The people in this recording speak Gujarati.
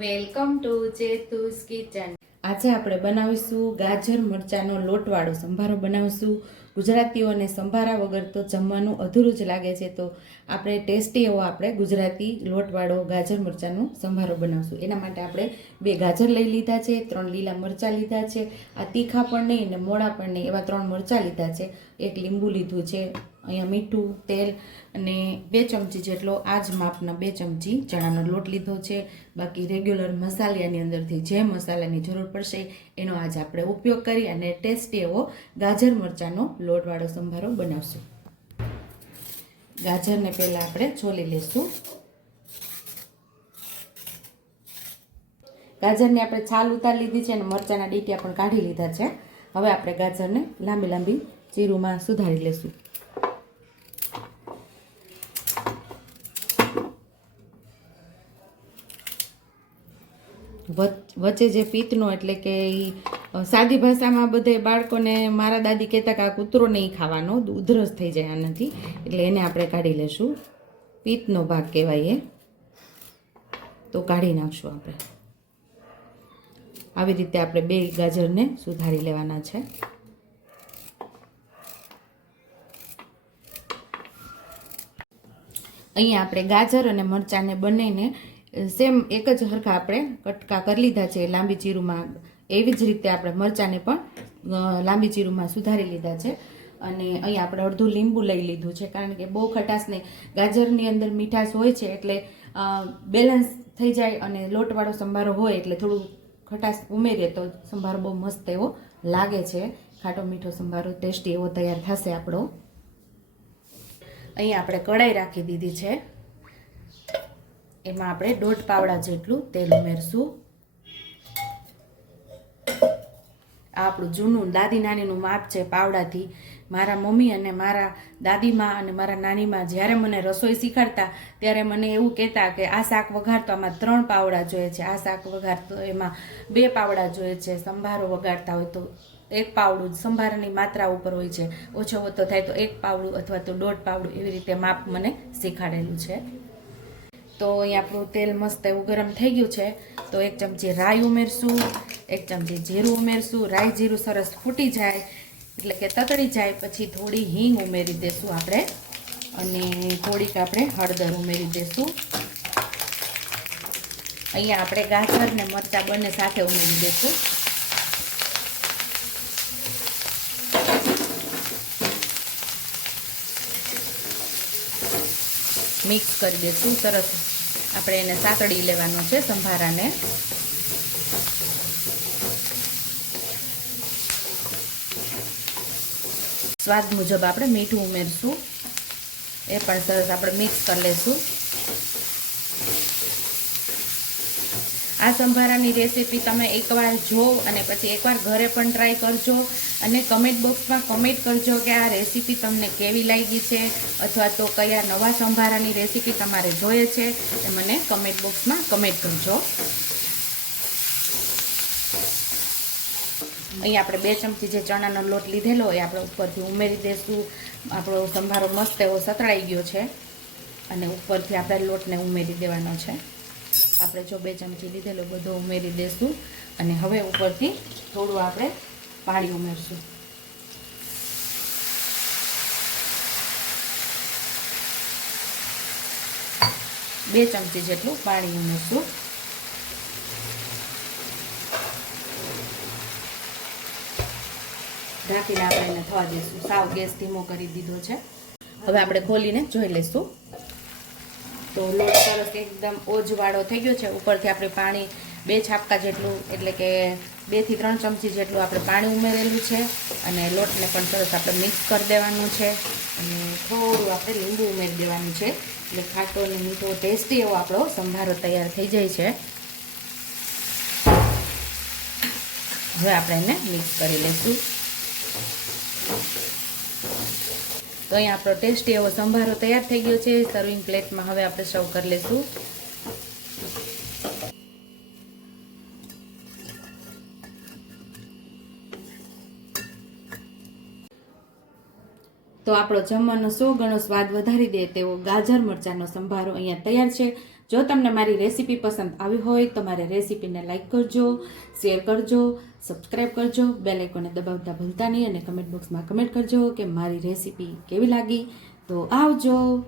Welcome to ચેતુસ kitchen. આજે આપણે બનાવીશું ગાજર મરચાંનો લોટવાળો સંભારો બનાવીશું। ગુજરાતીઓને સંભારા વગર તો જમવાનું અધૂરું જ લાગે છે, તો આપણે ટેસ્ટી એવો આપણે ગુજરાતી લોટવાળો ગાજર મરચાંનો સંભારો બનાવીશું। એના માટે આપણે 2 ગાજર લઈ લીધા છે, 3 લીલા મરચાં લીધા છે, આ તીખા પણ નહીં અને મોડા પણ નહીં એવા 3 મરચાં લીધા છે, 1 લીંબુ લીધું છે, અહીંયા મીઠું, તેલ અને 2 ચમચી જેટલો આ જ માપના 2 ચમચી ચણાનો લોટ લીધો છે। બાકી રેગ્યુલર મસાલાની અંદરથી જે મસાલાની જરૂર પડશે એનો આજ આપણે ઉપયોગ કરી અને ટેસ્ટી એવો ગાજર મરચાંનો લોટવાળો સંભારો બનાવશું। ગાજરને પહેલાં આપણે છોલી લઈશું। ગાજરની આપણે છાલ ઉતારી લીધી છે અને મરચાંના ડીટિયા પણ કાઢી લીધા છે। હવે આપણે ગાજરને લાંબી લાંબી ચીરુમાં સુધારી લઈશું। વચ્ચે જે પિત્તનો એટલે કે સાદી ભાષામાં બધે બાળકોને મારા દાદી કહેતા કે આ કૂતરો નહીં ખાવાનો, ઉધરસ થઈ જાય આનાથી, એટલે એને આપણે કાઢી લેશું। પિત્તનો ભાગ કહેવાય એ, તો કાઢી નાખશું આપણે। આવી રીતે આપણે 2 ગાજરને સુધારી લેવાના છે। અહીંયા આપણે ગાજર અને મરચાંને બંનેને સેમ એક જ હરખા આપણે કટકા કરી લીધા છે લાંબી ચીરુમાં। એવી જ રીતે આપણે મરચાંને પણ લાંબી ચીરુમાં સુધારી લીધા છે। અને અહીંયા આપણે અડધું લીંબુ લઈ લીધું છે, કારણ કે બહુ ખટાશ નહીં, ગાજરની અંદર મીઠાશ હોય છે એટલે બેલેન્સ થઈ જાય, અને લોટવાળો સંભારો હોય એટલે થોડું ખટાશ ઉમેરીએ તો સંભારો બહુ મસ્ત એવો લાગે છે। ખાટો મીઠો સંભારો ટેસ્ટી એવો તૈયાર થશે આપણો। અહીંયા આપણે કઢાઈ રાખી દીધી છે, એમાં આપણે 1.5 પાવડા જેટલું તેલ ઉમેરશું। આ આપણું જૂનું દાદી નાનીનું માપ છે પાવડાથી। મારા મમ્મી અને મારા દાદીમાં અને મારા નાનીમાં જ્યારે મને રસોઈ શીખવાડતા ત્યારે મને એવું કહેતા કે આ શાક વઘારતો આમાં 3 પાવડા જોઈએ છે, આ શાક વઘારતો એમાં 2 પાવડા જોઈએ છે, સંભારો વઘારતા હોય તો 1 પાવડું, સંભારાની માત્રા ઉપર હોય છે, ઓછો વધતો થાય તો 1 પાવડું અથવા તો 1.5 પાવડું, એવી રીતે માપ મને શીખવાડેલું છે। તો અહીં આપણું તેલ મસ્ત એવું ગરમ થઈ ગયું છે, તો 1 ચમચી રાઈ ઉમેરશું, 1 ચમચી જીરું ઉમેરશું। રાઈ જીરું સરસ ફૂટી જાય એટલે કે તતડી જાય પછી થોડી હિંગ ઉમેરી દેશું આપણે, અને થોડીક આપણે હળદર ઉમેરી દેશું। અહીંયા આપણે ગાજર ને મરચાં બંને સાથે ઉમેરી દેશું। મિક્સ કરી દઈશું સરસ, આપણે એને સાતડી લેવાનું છે સંભારાને। સ્વાદ મુજબ આપણે મીઠું ઉમેરશું, એ પણ સરસ આપણે મિક્સ કરી લઈશું। આ સંભારાની રેસીપી તમે એકવાર જો અને પછી એકવાર ઘરે પણ ટ્રાય કરજો, અને કમેન્ટ બોક્સમાં કમેન્ટ કરજો કે આ રેસીપી તમને કેવી લાગી છે, અથવા તો કયા નવા સંભારાની રેસીપી તમારે જોઈએ છે એ મને કમેન્ટ બોક્સમાં કમેન્ટ કરજો। અહીં આપણે 2 ચમચી જે ચણાનો લોટ લીધેલો એ આપણે ઉપરથી ઉમેરી દઈશું। આપણો સંભારો મસ્ત એવો સતળાઈ ગયો છે, અને ઉપરથી આપણે લોટને ઉમેરી દેવાનો છે। આપણે જો 2 ચમચી લીધેલો બધો ઉમેરી દઈશું, અને હવે ઉપરથી થોડું આપણે પાણી ઉમેરશું। બે ચમચી જેટલું પાણી ઉમેરશું। ઢાંકીને આપણે એને થવા દઈશું। સાવ ગેસ ધીમો કરી દીધો છે। હવે આપણે ખોલીને જોઈ લઈશું તો લોટ સરસ એકદમ ઓજવાળો થઈ ગયો છે। ઉપરથી આપણે પાણી 2 છાપકા જેટલું એટલે કે 2 થી 3 ચમચી જેટલું આપણે પાણી ઉમેરેલું છે, અને લોટને પણ સરસ આપણે મિક્સ કરી દેવાનું છે, અને થોડું આપણે લીંબુ ઉમેરી દેવાનું છે, એટલે ખાટો અને મીઠો ટેસ્ટી એવો આપણો સંભારો તૈયાર થઈ જાય છે। હવે આપણે એને મિક્સ કરી લઈશું। તો અહીંયા આપણો ટેસ્ટી એવો સંભારો તૈયાર થઈ ગયો છે। સર્વિંગ પ્લેટમાં હવે આપણે સર્વ કરી લઈશું। તો આપણો જમવાનો 100 ગણો સ્વાદ વધારી દે તેવો ગાજર મરચાંનો સંભારો અહીંયા તૈયાર છે. જો તમને મારી રેસીપી પસંદ આવી હોય તો મારી રેસીપીને લાઈક કરજો, શેર કરજો, સબસ્ક્રાઈબ કરજો, બેલ આઇકોનને દબાવતા ભૂલતા નહીં અને કમેન્ટ બોક્સમાં કમેન્ટ કરજો કે મારી રેસીપી કેવી લાગી. તો આવજો.